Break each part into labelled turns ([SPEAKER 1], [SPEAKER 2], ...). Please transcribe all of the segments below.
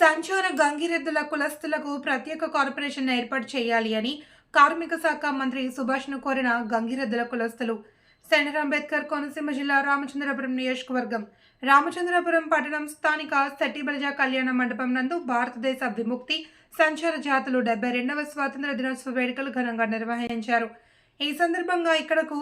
[SPEAKER 1] సంచార గంగిరెద్దుల కులస్తులకు ప్రత్యేక కార్పొరేషన్ ఏర్పాటు చేయాలి అని కార్మిక శాఖ మంత్రి సుభాష్ను కోరిన గంగిరెద్దుల కులస్తులు. సెంటర్ అంబేద్కర్ కోనసీమ జిల్లా రామచంద్రపురం నియోజకవర్గం. రామచంద్రపురం పట్టణం స్థానిక సెట్టిబలజ కళ్యాణ మండపం నందు భారతదేశ విముక్తి సంచార జాతులు డెబ్బై రెండవ స్వాతంత్ర దినోత్సవ వేడుకలు ఘనంగా నిర్వహించారు. ఈ సందర్భంగా ఇక్కడకు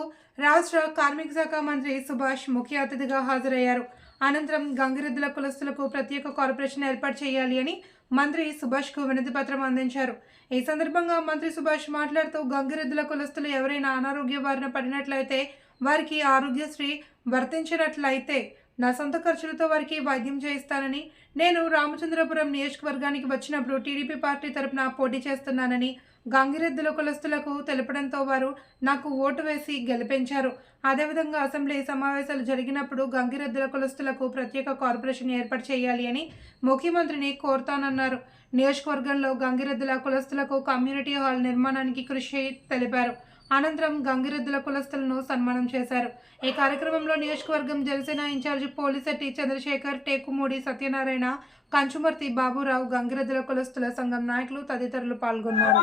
[SPEAKER 1] రాష్ట్ర కార్మిక శాఖ మంత్రి సుభాష్ ముఖ్య అతిథిగా హాజరయ్యారు. అనంతరం గంగిరెద్దుల కులస్తులకు ప్రత్యేక కార్పొరేషన్ ఏర్పాటు చేయాలి అని మంత్రి సుభాష్కు వినతి పత్రం అందించారు. ఈ సందర్భంగా మంత్రి సుభాష్ మాట్లాడుతూ గంగిరెద్దుల కులస్తులు ఎవరైనా అనారోగ్య బారిన పడినట్లయితే వారికి ఆరోగ్యశ్రీ వర్తించినట్లయితే నా సొంత ఖర్చులతో వారికి వైద్యం చేయిస్తానని నేను రామచంద్రపురం నియోజకవర్గానికి వచ్చినప్పుడు టీడీపీ పార్టీ తరపున పోటీ చేస్తున్నానని గంగిరెద్దుల కులస్తులకు తెలపడంతో వారు నాకు ఓటు వేసి గెలిపించారు. అదేవిధంగా అసెంబ్లీ సమావేశాలు జరిగినప్పుడు గంగిరెద్దుల కులస్తులకు ప్రత్యేక కార్పొరేషన్ ఏర్పాటు చేయాలి అని ముఖ్యమంత్రిని కోరుతానన్నారు. నియోజకవర్గంలో గంగిరెద్దుల కులస్తులకు కమ్యూనిటీ హాల్ నిర్మాణానికి కృషి తెలిపారు. అనంతరం గంగిరెద్దుల కులస్తులను సన్మానం చేశారు. ఈ కార్యక్రమంలో నియోజకవర్గం జనసేన ఇన్ఛార్జి పోలిశెట్టి చంద్రశేఖర్ టేకుమూడి సత్యనారాయణ కంచుమర్తి బాబురావు గంగిరెద్దుల కులస్తుల సంఘం నాయకులు తదితరులు పాల్గొన్నారు.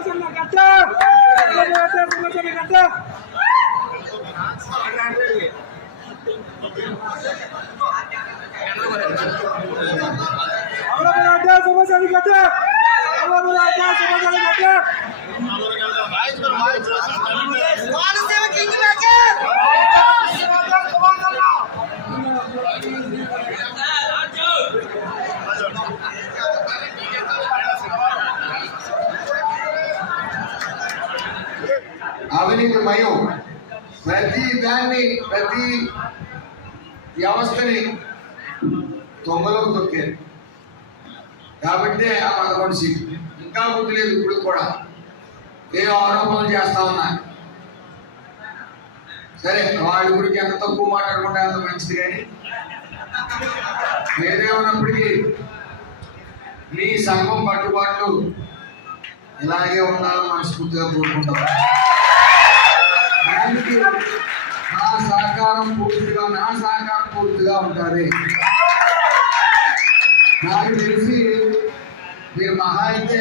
[SPEAKER 2] అవినీతి మరియు ప్రతి దాన్ని ప్రతి వ్యవస్థని తొంగలోకి తొక్కారు కాబట్టి ఆ పదకొండు సీట్లు. ఇంకా గుర్తులేదు ఇప్పుడు కూడా. ఏ ఆరోపణలు చేస్తా ఉన్నా. సరే వాళ్ళ గురించి ఎంత తక్కువ మాట్లాడుకుంటే అంత మంచిది కానీ వేరే ఉన్నప్పటికీ మీ సంఘం పట్టుబాట్లు ఇలాగే ఉండాలని మనస్ఫూర్తిగా కోరుకుంటాం దానికి నా సహకారం పూర్తిగా నా సహకారం పూర్తిగా ఉంటుంది నాకు తెలిసి మీరు మహా అయితే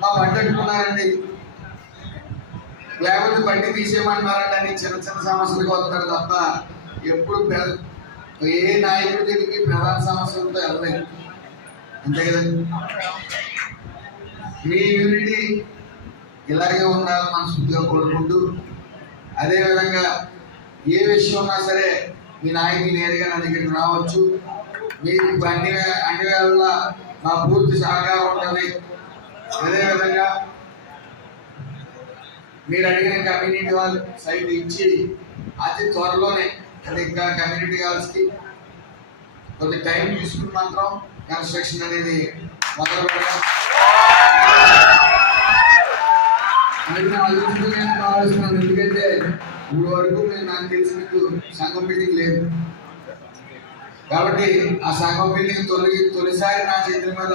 [SPEAKER 2] మా బండి లేకపోతే బండి తీసేయమన్నారండి అని చిన్న చిన్న సమస్యలకు వస్తారు తప్ప ఎప్పుడు ఏ నాయకుడి దగ్గరికి ప్రధాన సమస్యలతో వెళ్ళలేదు. అంతే కదండి మీ యూనిటీ ఇలాగే ఉండాలని మనస్ఫూర్తిగా కోరుకుంటూ అదేవిధంగా ఏ విషయం ఉన్నా సరే మీ నాయకులు నేరుగా నా దగ్గరికి రావచ్చు. మీకు అన్ని అన్ని వేళ మా పూర్తి సహకారం ఉంటుంది. అదేవిధంగా మీరు అడిగిన కమ్యూనిటీ వాళ్ళు సైట్ ఇచ్చి అతి త్వరలోనే అది ఇంకా కమ్యూనిటీ హాల్స్కి కొద్ది టైం తీసుకుని మాత్రం కన్స్ట్రక్షన్ అనేది మొదలు పెడదాం అది నా నేను భావిస్తున్నాను ఎందుకంటే ఇప్పుడు వరకు మేము నాకు తెలిసి మీకు సంఘం బిల్డింగ్ లేదు. కాబట్టి ఆ సంఘం బిల్డింగ్ తొలి తొలిసారి నా చేతుల మీద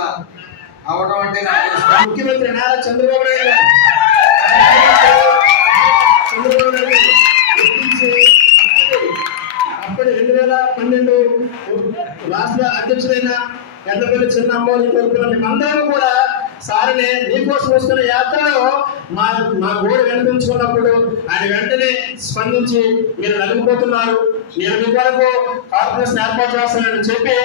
[SPEAKER 2] అవడం అంటే
[SPEAKER 3] ముఖ్యమంత్రి నారా చంద్రబాబు నాయుడు అప్పటి- రెండు వేల పన్నెండు రాష్ట్ర అధ్యక్షుడైన ఎర్రపల్లి చిన్న అమ్మోని కోరుకున్న మేమందరం కూడా సారిని నీకోసం వస్తున్న యాత్రలో మా మా గోడు వినిపించుకున్నప్పుడు ఆయన వెంటనే స్పందించి మీరు నలిగిపోతున్నారు. నేను మీ వరకు కార్పొరేషన్ ఏర్పాటు చేస్తానని చెప్పి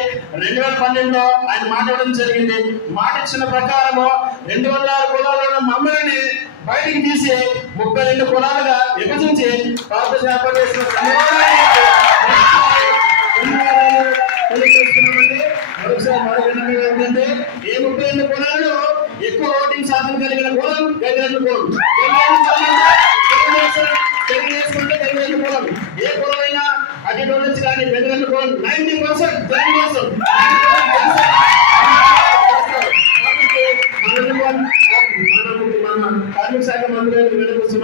[SPEAKER 3] రెండు వేల పన్నెండులో ఆయన మాట్లాడడం జరిగింది. మాట ఇచ్చిన ప్రకారము రెండు వందల ఆరు కులాల్లో మమ్మల్ని బయటికి తీసి ముప్పై రెండు కులాలుగా విభజించి కార్పొరేషన్ ఏర్పాటు చేసిన మరొకసారి మరొక ఏంటంటే ఏ ముప్పై రెండు కులాలు శాతం కలిగిన కులం గంగిరెడ్డి కులం తెలుగుదేశం అంటే గంగిరెడ్డి కులం ఏ కులమైనా అటు నుంచి కానీ గంగిరెడ్డి కులం నైన్టీ పర్సెంట్ తెలుగుదేశం మన కార్మిక శాఖ మంత్రి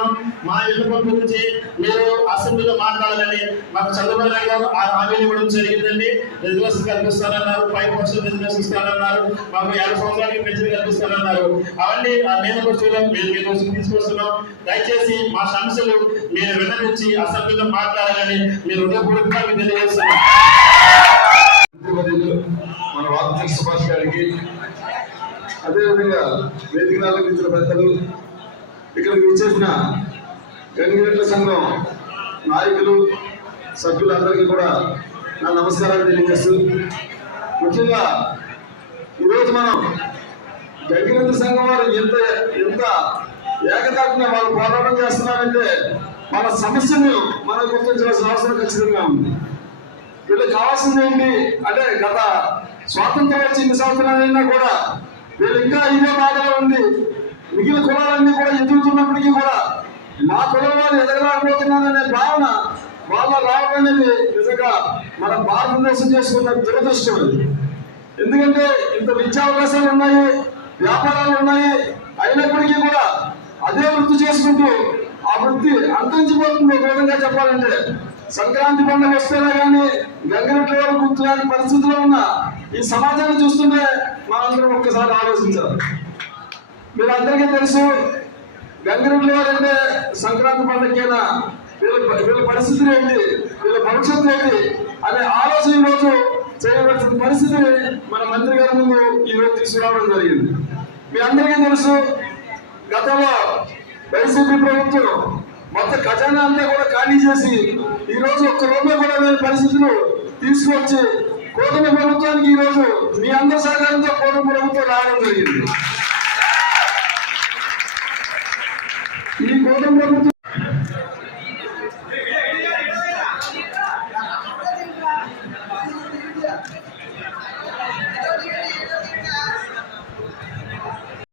[SPEAKER 3] వినిపిస్తున్నాం మా ఇళ్ళ పనుల గురించి మీరు అసెంబ్లీలో మాట్లాడాలని మాకు చంద్రబాబు నాయుడు గారు ఆ హామీలు ఇవ్వడం జరిగిందండి. రిజర్వేషన్ కల్పిస్తానన్నారు ఫైవ్ పర్సెంట్ రిజర్వేషన్ ఇస్తానన్నారు మాకు యాభై సంవత్సరాలకి పెన్షన్ కల్పిస్తానన్నారు. అవన్నీ ఆ మేనిఫెస్టోలో మేము మీ కోసం తీసుకొస్తున్నాం. దయచేసి మా సమస్యలు మీరు విన్నవించి అసెంబ్లీలో మాట్లాడాలని మీరు హృదయపూర్వకంగా మీకు తెలియజేస్తున్నాం.
[SPEAKER 4] మన వాల్మీకి సుభాష్ గారికి అదేవిధంగా వేదిక అలంకరించిన పెద్దలు ఇక్కడికి విచ్చేసిన గంగిరెడ్ల సంఘం నాయకులు సభ్యులందరికీ కూడా నా నమస్కారాలు తెలియజేస్తూ ముఖ్యంగా ఈరోజు మనం గంగిరెద్ద సంఘం వారు ఎంత ఎంత ఏకతాటిన వాళ్ళు పోరాటం చేస్తున్నారంటే మన సమస్యను మనం గుర్తించాల్సిన అవసరం ఖచ్చితంగా ఉంది. వీళ్ళకి కావాల్సింది ఏంటి? అంటే గత స్వాతంత్రం వచ్చి ఇన్ని సంవత్సరాలైనా కూడా వీళ్ళు ఇంకా ఇదే బాధలో ఉంది. మిగిలిన కులాలన్నీ కూడా ఎదుగుతున్నప్పటికీ కూడా మా కులం వాళ్ళు ఎదగలేకపోతున్నారనే భావన వాళ్ళ రావడం అనేది నిజంగా మన భారతదేశం చేసుకున్న దురదృష్టం అది. ఎందుకంటే ఇంత విద్యా అవకాశాలు ఉన్నాయి వ్యాపారాలు ఉన్నాయి అయినప్పటికీ కూడా అదే వృత్తి చేసుకుంటూ ఆ వృత్తి అంతరించిపోతుంది ఒక విధంగా చెప్పాలంటే. సంక్రాంతి పండుగ వస్తేనే కానీ గంగరెడ్డి గారు గుర్తులాంటి పరిస్థితిలో ఉన్న ఈ సమాజాన్ని చూస్తుంటే మనందరం ఒక్కసారి ఆలోచించాలి. మీరందరికీ తెలుసు గంగిరెడ్డి గారంటే సంక్రాంతి పండుగకైనా వీళ్ళ వీళ్ళ పరిస్థితి ఏంటి? వీళ్ళ భవిష్యత్తు ఏంటి? అనే ఆలోచన ఈరోజు చేయవలసిన పరిస్థితిని మన మంత్రి గారి ముందు ఈ రోజు తీసుకురావడం జరిగింది. మీ అందరికీ తెలుసు గతంలో వైసీపీ ప్రభుత్వం మొత్తం ఖజానా అంతా కూడా ఖాళీ చేసి ఈ రోజు ఒక్క రూపాయి కూడా లేని పరిస్థితులు తీసుకొచ్చి కూటమి ప్రభుత్వానికి ఈ రోజు మీ అందరి సహకారంతో కూటమి ప్రభుత్వం రావడం జరిగింది. ఈ కూటమి ప్రభుత్వం